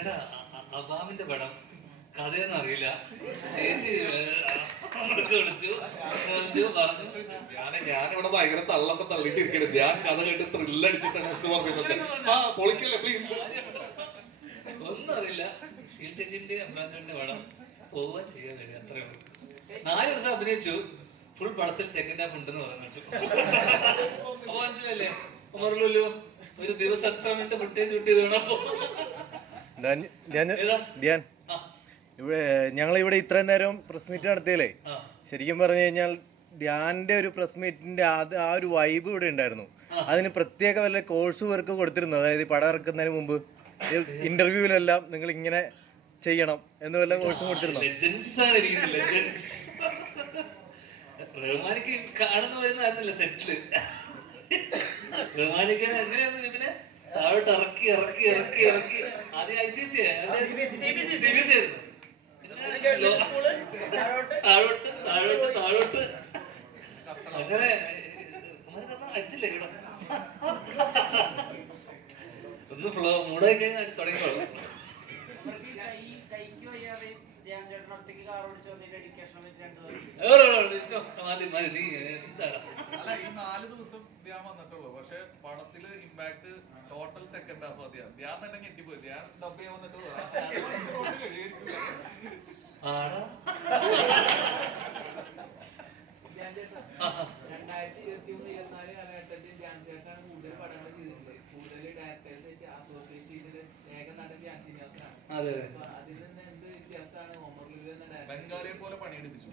എടാ അബാമിന്റെ പടം കഥയൊന്നും അറിയില്ല. ചേച്ചി വിളിച്ചു പറഞ്ഞു. ഞാനിവിടെ ഭയങ്കര തള്ളൊക്കെ തള്ളിട്ടിരിക്കണേ. ഞാൻ കഥ കേട്ട് ത്രില്ലടിച്ചിട്ടാണ് പറഞ്ഞത്. ആ പൊളിക്കല്ലേ പ്ലീസ്. ഒന്നും അറിയില്ല. ഷീൽ ചേച്ചിന്റെ അബ്രാഞ്ചിന്റെ പടം പോവാ ചെയ്യാൻ വരിക, അത്രേ ഉള്ളൂ. 4 ദിവസം അഭിനയിച്ചു. ഫുൾ പടത്തിൽ സെക്കൻഡ് ഹാഫ് ഉണ്ടെന്ന് പറഞ്ഞിട്ട്. അപ്പൊ മനസ്സിലല്ലേ ഉമർലുലു ഒരു ദിവസം എത്ര മിനിറ്റ് ഫുട്ടേജ് ഷൂട്ട് ചെയ്ത് ഇവിടെ ഞങ്ങളിവിടെ ഇത്രയും നേരം പ്രസ് മീറ്റ് നടത്തിയല്ലേ, ശരിക്കും പറഞ്ഞു കഴിഞ്ഞാൽ ധ്യാന്റെ ഒരു പ്രസ് മീറ്റിന്റെ ആ ഒരു വൈബ് ഇവിടെ ഉണ്ടായിരുന്നു. അതിന് പ്രത്യേക വല്ല കോഴ്സ് വർക്ക് കൊടുത്തിരുന്നു? അതായത് പടം ഇറക്കുന്നതിന് മുമ്പ് ഇന്റർവ്യൂവിലെല്ലാം നിങ്ങൾ ഇങ്ങനെ ചെയ്യണം എന്ന് വല്ല കോഴ്സും കൊടുത്തിരുന്നോ? റഹ്മാനിക്ക് കാണുന്ന വരുന്നതായിരുന്നില്ല സെറ്റില്. റഹ്മാനിക്ക് എങ്ങനെയായിരുന്നു ഇതിനെ താഴോട്ട് ഇറക്കി ഇറക്കി ഇറക്കി ഇറക്കി. ആദ്യം ICSE CBSE ആയിരുന്നു. താഴോട്ട് താഴോട്ട് താഴോട്ട് അങ്ങനെ അടിച്ചില്ലേ ഇവിടെ. ഒന്ന് ഫ്ലോ മൂടായി കഴിഞ്ഞാൽ തുടങ്ങിക്കോളൂ. മതി മതി, നീ എന്താടാ. അല്ല, ഈ 4 ദിവസം ധ്യാൻ വന്നിട്ടുള്ളൂ. പക്ഷെ പടത്തില് ഇമ്പാക്ട് ടോട്ടൽ സെക്കൻഡ് ഹാഫ് മതിയാ. ധ്യാൻ തന്നെ ഞെട്ടിപ്പോയി. ധ്യാൻ ഡബ് ചെയ്യാൻ വന്നിട്ട് ആടാ 2023-24 കാലഘട്ടത്തിൽ ധ്യാൻ ചേട്ടനാണ് കൂടുതൽ പടങ്ങൾ ചെയ്തിട്ടുള്ളത്. കൂടുതൽ ഡയറക്ടേഴ്സ് അസോസിയേറ്റ് ചെയ്തത് ഏക നടൻ ധ്യാൻ ശ്രീനിവാസനാണ്. അതിൽ നിന്ന് എന്ത് വ്യത്യാസമാണ് ഒമർലുലു എന്ന ഡയറക്ടർ? ബംഗാളിയെ പോലെ പണിയെടുപ്പിച്ചു.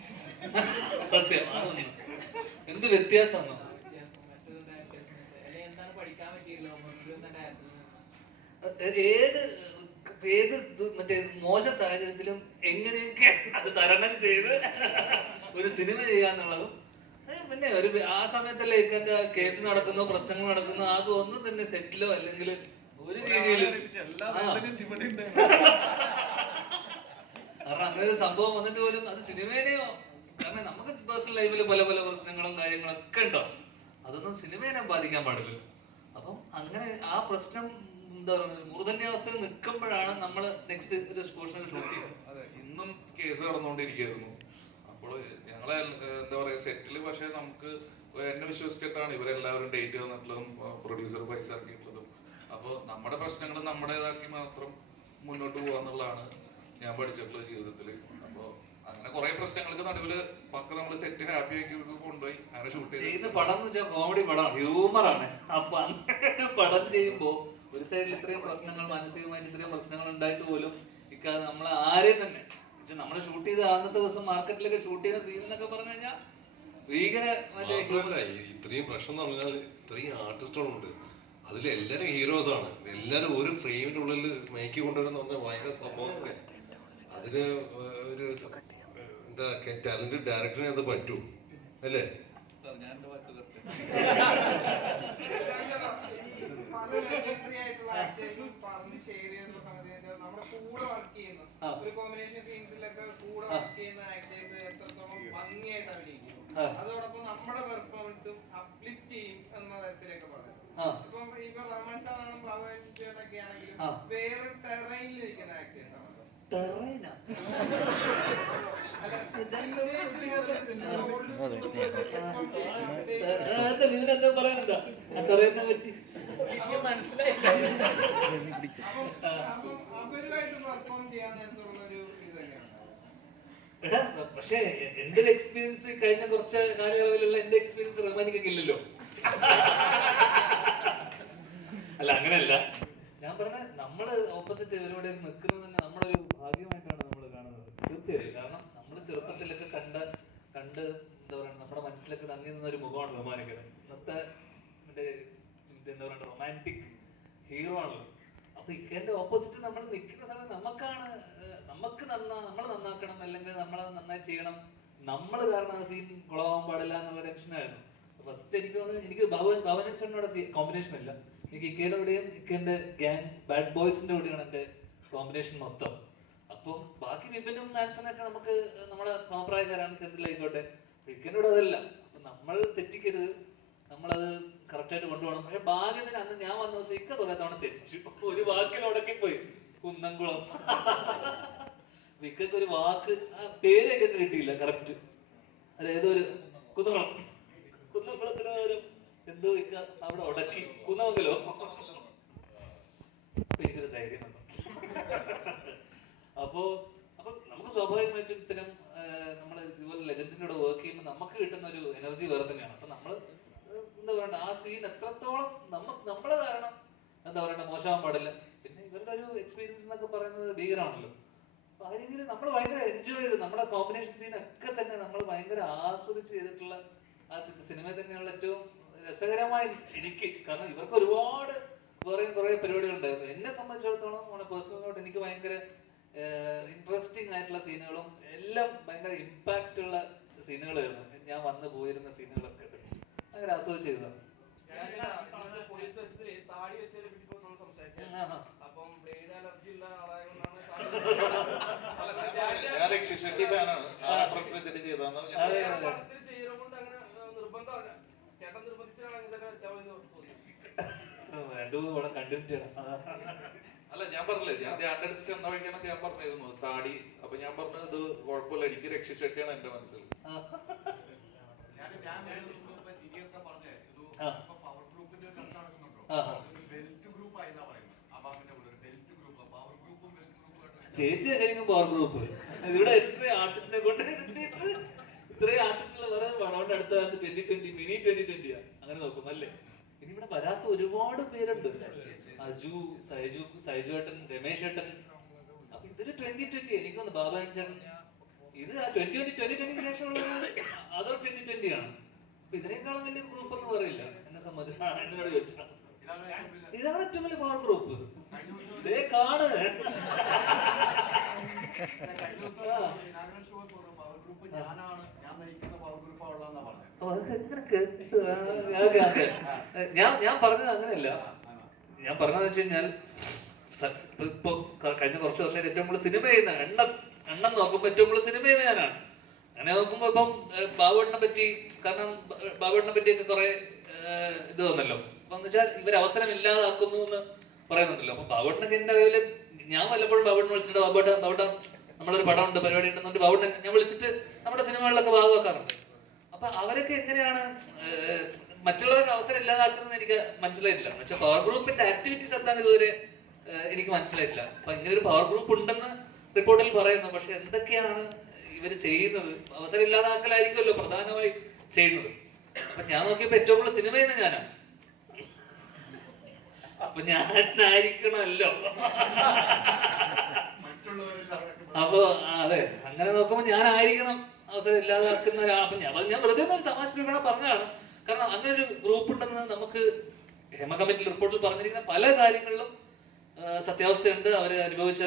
സത്യം, അതൊന്നും എന്ത് വ്യത്യാസം മറ്റൊരു ഡയറക്ടേഴ്സ് എന്താണ് പഠിക്കാൻ പറ്റിയില്ല ഒമർലുലു എന്ന ഡയറക്ടറിൽ? ഏത് മറ്റേ മോശ സാഹചര്യത്തിലും എങ്ങനെയൊക്കെ അത് തരണം ചെയ്ത് ഒരു സിനിമ ചെയ്യാന്നുള്ളതും, പിന്നെ ഒരു ആ സമയത്തല്ലേ ഇക്കന്റെ കേസ് നടക്കുന്നു, പ്രശ്നങ്ങൾ നടക്കുന്നു, അതൊന്നും തന്നെ സെറ്റിലോ അല്ലെങ്കിൽ ഒരു രീതിയിലും. കാരണം അങ്ങനെ ഒരു സംഭവം വന്നിട്ട് പോലും അത് സിനിമേനെയോ, കാരണം നമുക്ക് പേഴ്സണൽ ലൈഫിൽ പല പല പ്രശ്നങ്ങളും കാര്യങ്ങളൊക്കെ ഉണ്ടോ, അതൊന്നും സിനിമേനെ ബാധിക്കാൻ പാടില്ലല്ലോ. അപ്പം അങ്ങനെ ആ പ്രശ്നം എന്താ പറയുക മൂർധന്യ അവസ്ഥയിൽ നിൽക്കുമ്പോഴാണ് നമ്മൾ നെക്സ്റ്റ് ഒരു പോർഷൻ ഷൂട്ട് ചെയ്യുന്നത്. അതെ, ഇന്നും കേസ് നടന്നുകൊണ്ടിരിക്കുകയായിരുന്നു. അപ്പോൾ ഞങ്ങളെ എന്താ പറയാ സെറ്റില്, പക്ഷെ നമുക്ക് എന്നെ വിശ്വസിച്ചിട്ടാണ് ഇവരെല്ലാവരും ഡേറ്റ് തന്നിട്ടുള്ളതും പ്രൊഡ്യൂസർ പൈസ ഇറക്കിയിട്ടുള്ളതും. അപ്പോൾ നമ്മുടെ പ്രശ്നങ്ങൾ നമ്മുടേതാക്കി മാത്രം മുന്നോട്ട് പോകാന്നുള്ളതാണ് ഞാൻ പഠിച്ചിട്ടുള്ള ജീവിതത്തിൽ. അപ്പോൾ അങ്ങനെ കുറെ പ്രശ്നങ്ങൾക്ക് നടുവില് പക്ക നമ്മള് സെറ്റ് ഹാപ്പി ആക്കി കൊണ്ടുപോയി അങ്ങനെ ഷൂട്ട് ചെയ്യുന്ന പടം എന്ന് വെച്ചാൽ കോമഡി പടമാണ്, ഹ്യൂമറാണ്. അപ്പൊ അങ്ങനെ പടം ചെയ്യുമ്പോ ഒരു സൈഡിൽ ഇത്രയും പ്രശ്നങ്ങൾ, മാനസികമായിട്ട് ഇത്രയും പ്രശ്നങ്ങൾ ഉണ്ടായിട്ട് പോലും ഇക്കാതെ നമ്മളെ ആരെയും തന്നെ നമ്മൾ ഷൂട്ട് ചെയ്ത് അന്നത്തെ ദിവസം മാർക്കറ്റിലൊക്കെ ഷൂട്ട് ചെയ്ത സീൻ എന്നൊക്കെ പറഞ്ഞു കഴിഞ്ഞാൽ ഭീകര ഇത്രയും പ്രശ്നം എന്ന് പറഞ്ഞാൽ ഇത്രയും ആർട്ടിസ്റ്റുകളുണ്ട്, അതിൽ എല്ലാരും ഹീറോസ് ആണ്. എല്ലാരും ഒരു ഫ്രെയിമിന്റെ ഉള്ളിൽ മയക്കി കൊണ്ടുവരുന്ന പറഞ്ഞാൽ ഭയങ്കര സംഭവം. അതിന് ഒരു എന്താ ടാലന്റഡ് ഡയറക്ടറിനെ അത് പറ്റൂ അല്ലേ? നമ്മുടെ കൂടെ വർക്ക് ചെയ്യുന്ന ഒരു കോമ്പിനേഷൻ സീൻസിലൊക്കെ കൂടെ വർക്ക് ചെയ്യുന്ന ആക്ടേഴ്സ് എത്രത്തോളം ഭംഗിയായിട്ട് അഭിനയിക്കും, അതോടൊപ്പം നമ്മുടെ പെർഫോമൻസും അപ്ലിഫ്റ്റ് ചെയ്യും എന്ന തരത്തിലൊക്കെ പറയാം. ഇപ്പൊ റഹ്മാൻ സാറാണെങ്കിലും ഭഗവാൻ ചേട്ടൊക്കെ ആണെങ്കിലും വേറെ ടെറൈനിൽ നിൽക്കുന്ന ആക്ടേഴ്സ് ആണ്. വിവരെന്താ പറയാനുണ്ടോ ടെറൈനെ പറ്റി? എടാ പക്ഷെ എന്റെ ഒരു എക്സ്പീരിയൻസ് കഴിഞ്ഞ കുറച്ച് കാലയളവിലുള്ള എന്റെ എക്സ്പീരിയൻസ് റഹ്മാനിക്കൊക്കെ ഇല്ലല്ലോ. അല്ല അങ്ങനെയല്ല ഞാൻ പറഞ്ഞ, നമ്മള് ഓപ്പോസിറ്റ് ഇവരോട് നിൽക്കുന്നത് തന്നെ നമ്മളൊരു ഭാഗ്യമായിട്ടാണ് നമ്മൾ കാണുന്നത്. തീർച്ചയായും. കാരണം നമ്മൾ ചെറുപ്പത്തിലൊക്കെ കണ്ട് എന്താ പറയുക നമ്മുടെ മനസ്സിലൊക്കെ തങ്ങി നിന്ന ഒരു മുഖമാണ് റഹ്മാനിക്കയുടെ. ഇന്നത്തെ മറ്റേ എന്താ പറയുക റൊമാൻറ്റിക് ഹീറോ ആണല്ലോ. അപ്പൊ ഇക്കന്റെ ഓപ്പോസിറ്റ് നമ്മൾ നിൽക്കുന്ന സമയത്ത് നമുക്ക് നമ്മൾ നന്നാക്കണം, അല്ലെങ്കിൽ നമ്മളെ നന്നായി ചെയ്യണം, നമ്മൾ കാരണം ആ സീൻ കുളമാവാൻ പാടില്ല എന്നുള്ള ടെൻഷനായിരുന്നു. ഫസ്റ്റ് എനിക്ക് തോന്നുന്നു എനിക്ക് ഭവനോട് കോമ്പിനേഷൻ ഇല്ല, എനിക്ക് ഇക്കയുടെ കൂടെയും ഇക്കന്റെ ഗ്യാങ് ബാഡ് ബോയ്സിന്റെ കൂടെയാണ് എന്റെ കോമ്പിനേഷൻ മൊത്തം. അപ്പം ബാക്കി വിപിനും മാൻസനൊക്കെ നമുക്ക് നമ്മുടെ സമപ്രായക്കാരാണ്, സെന്തിലായിക്കോട്ടെ. ഇക്കന്റെ കൂടെ അതല്ല. അപ്പൊ നമ്മൾ തെറ്റിക്കരുത്, നമ്മളത് കറക്റ്റായിട്ട് കൊണ്ടുപോകണം. പക്ഷെ ഭാഗ്യത്തിന് അന്ന് ഞാൻ വന്ന ദിവസം ഇക്ക കുറെ തവണ തെറ്റിച്ചു, ഒരു വാക്കിൽ ഉടക്കി പോയി. കുന്നംകുളം. വിക്കൊക്കെ ഒരു വാക്ക് പേരൊക്കെ കിട്ടിയില്ല കറക്റ്റ്. ഏതൊരു കുന്നംകുളം, കുന്നംകുളത്തിന് പകരം എന്തോ വിക്ക അവിടെ ഉടക്കി കുന്നമംഗലോ. അപ്പൊ എനിക്കൊരു ധൈര്യം വന്നു. അപ്പൊ നമുക്ക് സ്വാഭാവികമായിട്ടും ഇത്തരം നമ്മള് ഇതുപോലെ ലെജൻസിന്റെ കൂടെ വർക്ക് ചെയ്യുമ്പോൾ നമുക്ക് കിട്ടുന്ന ഒരു എനർജി വേറെ തന്നെയാണ്. അപ്പൊ നമ്മള് എന്താ പറയണ്ട, ആ സീൻ എത്രത്തോളം നമ്മളെ കാരണം എന്താ പറയണ്ട മോശമാവാൻ പാടില്ല. പിന്നെ ഇവരുടെ ഒരു എക്സ്പീരിയൻസ് എന്നൊക്കെ പറയുന്നത് ഭീകരമാണല്ലോ. അപ്പൊ ആ രീതിയിൽ നമ്മൾ ഭയങ്കര എൻജോയ് ചെയ്ത് നമ്മുടെ കോമ്പിനേഷൻ സീനൊക്കെ തന്നെ നമ്മൾ ഭയങ്കര ആസ്വദിച്ച് ചെയ്തിട്ടുള്ള ആ സിനിമയിൽ തന്നെയുള്ള ഏറ്റവും രസകരമായി എനിക്ക്. കാരണം ഇവർക്ക് ഒരുപാട് വേറെയും കുറെ പരിപാടികൾ ഉണ്ടായിരുന്നു. എന്നെ സംബന്ധിച്ചിടത്തോളം പേഴ്സണലായിട്ട് എനിക്ക് ഭയങ്കര ഇൻട്രസ്റ്റിംഗ് ആയിട്ടുള്ള സീനുകളും എല്ലാം ഭയങ്കര ഇമ്പാക്റ്റ് ഉള്ള സീനുകളായിരുന്നു. ഞാൻ വന്നു പോയിരുന്ന സീനുകളൊക്കെ ഭയങ്കര ആസ്വദിച്ച് ചെയ്തതാണ്. രണ്ടു മൂന്ന് പടം കണ്ടിട്ട് അല്ല ഞാൻ പറഞ്ഞില്ലേ, ഞാൻ ധ്യാന്റെ അടുത്ത് ചെന്ന വഴിക്കാണ് ഞാൻ പറഞ്ഞിരുന്നു താടി. അപ്പൊ ഞാൻ പറഞ്ഞത് ഇത് കുഴപ്പമില്ല, എനിക്ക് രക്ഷിച്ചൊക്കെയാണ് എന്റെ മനസ്സിൽ. ചേച്ചി ശരിക്കും പവർ ഗ്രൂപ്പ്. ഇവിടെ എത്ര ആർട്ടിസ്റ്റിനെ കൊണ്ട് ഇത്രയും ആർട്ടിസ്റ്റുകൾ വേറെ പടം അടുത്ത കാലത്ത് 2020 മിനി 2020 അങ്ങനെ നോക്കും അല്ലേ. ഇനി ഇവിടെ വരാത്ത ഒരുപാട് പേരുണ്ട്. അജു, സൈജു ഏട്ടൻ, രമേശ് ഏട്ടൻ. അപ്പൊ ഇതൊരു 2020 എനിക്കൊന്ന് ബാബാഞ്ചൻ. ഇത് 2020 ശേഷമുള്ള അതോ 2020 ആണ്. അപ്പൊ ഇതിനേക്കാളും വലിയ ഗ്രൂപ്പ് എന്ന് പറയില്ല എന്നെ സംബന്ധിച്ച്. എന്നോട് ചോദിച്ചാൽ ഇതാണ് ഏറ്റവും വലിയ പവർ ഗ്രൂപ്പ്. ഇതേ കാണ്. ഞാൻ പറഞ്ഞത് അങ്ങനെയല്ല. ഞാൻ പറഞ്ഞതെന്ന് വെച്ച് കഴിഞ്ഞാൽ ഇപ്പൊ കഴിഞ്ഞ കുറച്ച് വർഷമായിട്ട് ഏറ്റവും കൂടുതൽ സിനിമ ചെയ്യുന്ന എണ്ണം നോക്കുമ്പോ ഏറ്റവും കൂടുതൽ സിനിമ ചെയ്യുന്ന ഞാനാണ്. അങ്ങനെ നോക്കുമ്പോ ഇപ്പം ബാബുവേട്ടനെ പറ്റി, കാരണം ബാബുവേട്ടനെ പറ്റിയൊക്കെ കുറെ ഇത് വന്നല്ലോ. അപ്പൊ എന്ന് വെച്ചാൽ ഇവർ അവസരം ഇല്ലാതാക്കുന്നു എന്ന് പറയുന്നുണ്ടല്ലോ. അപ്പൊ ബാബുവേട്ടനൊക്കെ എന്റെ അറിവില് ഞാൻ വല്ലപ്പോഴും ബാബുവേട്ടനെ വിളിച്ചിട്ട് ബാബുവേട്ട നമ്മളൊരു പടം ഉണ്ട്, പരിപാടി ഉണ്ടെന്നുണ്ട് ബാബുവേട്ടൻ ഞാൻ വിളിച്ചിട്ട് നമ്മുടെ സിനിമകളിലൊക്കെ ഭാഗമാക്കാറുണ്ട്. അപ്പൊ അവരൊക്കെ എങ്ങനെയാണ് മറ്റുള്ളവരുടെ അവസരം ഇല്ലാതാക്കുന്നത് എനിക്ക് മനസ്സിലായിട്ടില്ല. എന്നുവെച്ചാൽ പവർ ഗ്രൂപ്പിന്റെ ആക്ടിവിറ്റീസ് എന്താണെന്ന് ഇതുവരെ എനിക്ക് മനസ്സിലായിട്ടില്ല. അപ്പൊ ഇങ്ങനെ ഒരു പവർ ഗ്രൂപ്പ് ഉണ്ടെന്ന് റിപ്പോർട്ടിൽ പറയുന്നു. പക്ഷെ എന്തൊക്കെയാണ് ഇവർ ചെയ്യുന്നത്? അവസരം ഇല്ലാതാക്കലായിരിക്കുമല്ലോ പ്രധാനമായി ചെയ്യുന്നത്. അപ്പൊ ഞാൻ നോക്കിയപ്പോ ഏറ്റവും കൂടുതൽ സിനിമ ചെയ്യുന്ന ഞാനാണ്. അപ്പൊ ഞാനായിരിക്കണമല്ലോ. അപ്പൊ അതെ, അങ്ങനെ നോക്കുമ്പോ ഞാനായിരിക്കണം അവസരം ഇല്ലാതാക്കുന്ന ഒരാൾ. അപ്പൊ ഞാൻ വെറുതെ ഒരു തമാശ പറഞ്ഞതാണ്. കാരണം അങ്ങനെ ഒരു ഗ്രൂപ്പ് ഉണ്ടെന്ന് നമുക്ക് ഹേമ കമ്മിറ്റി റിപ്പോർട്ടിൽ പറഞ്ഞിരിക്കുന്ന പല കാര്യങ്ങളിലും സത്യാവസ്ഥയുണ്ട്. അവർ അനുഭവിച്ച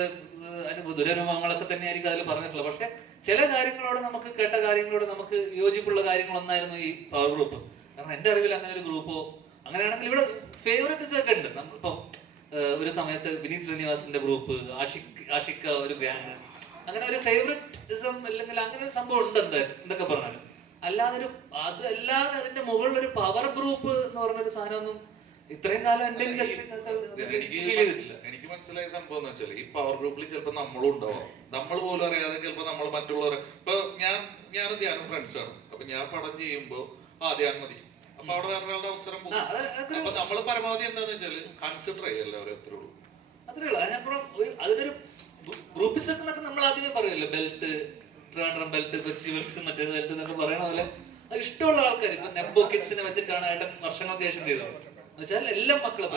ദുരനുഭവങ്ങളൊക്കെ തന്നെയായിരിക്കും അതിൽ പറഞ്ഞിട്ടുള്ളത്. പക്ഷെ ചില കാര്യങ്ങളോട് നമുക്ക് കേട്ട കാര്യങ്ങളോട് നമുക്ക് യോജിപ്പുള്ള കാര്യങ്ങളൊന്നായിരുന്നു ഈ പവർ ഗ്രൂപ്പ്. കാരണം എന്റെ അറിവിൽ അങ്ങനെ ഒരു ഗ്രൂപ്പോ, അങ്ങനെയാണെങ്കിൽ ഇവിടെ ഫേവറേറ്റ്സ് ഒക്കെ ഉണ്ട്. നമ്മളിപ്പോ ഒരു സമയത്ത് വിനീത് ശ്രീനിവാസിന്റെ ഗ്രൂപ്പ്, ആഷിക്ക ഒരു ഗ്യാങ്, അങ്ങനെ ഒരു ഫേവറേറ്റിസം അല്ലെങ്കിൽ അങ്ങനെ ഒരു സംഭവം ഉണ്ട് എന്തൊക്കെ പറഞ്ഞാലും. അല്ലാതെ അതിന്റെ മുകളിൽ ഒരു പവർ ഗ്രൂപ്പ് എന്ന് പറഞ്ഞൊരു സാധനമൊന്നും ഇത്രയും കാലം എന്റെ എനിക്ക് മനസ്സിലായ സംഭവം എന്ന് വെച്ചാൽ ഈ പവർ ഗ്രൂപ്പിൽ ചിലപ്പോ നമ്മളും ഉണ്ടാവാം. നമ്മൾ പോലും അറിയാതെ ചിലപ്പോ നമ്മൾ മറ്റുള്ളവരെ, ഇപ്പൊ ഞാനും ധ്യാനും ഫ്രണ്ട്സ് ആണ്. അപ്പൊ ഞാൻ പടം ചെയ്യുമ്പോ ധ്യാൻ മതി, അപ്പൊ അവിടെ വേറൊരാളുടെ അവസരം പോകും. അപ്പൊ നമ്മള് പരമാവധി എന്താന്ന് വെച്ചാല് കൺസിഡർ ചെയ്യും എല്ലാവരും. അത്രേ ഉള്ളൂ. അതിനപ്പുറം അതിനൊരു ഗ്രൂപ്പിസം എന്നൊക്കെ നമ്മൾ ആദ്യമേ പറയുമല്ലോ. Belt, Trivandrum belt, Kochi belt, മറ്റേ ബെൽറ്റ് എന്നൊക്കെ പറയണ പോലെ അത് ഇഷ്ടമുള്ള ആൾക്കാർ. ഇപ്പൊ നെംബോ കിഡ്സിനെ വെച്ചിട്ടാണ് ഏട്ടൻ വർഷങ്ങൾക്ക് ശേഷം ചെയ്തത്. എന്ന് വെച്ചാൽ എല്ലാ മക്കളും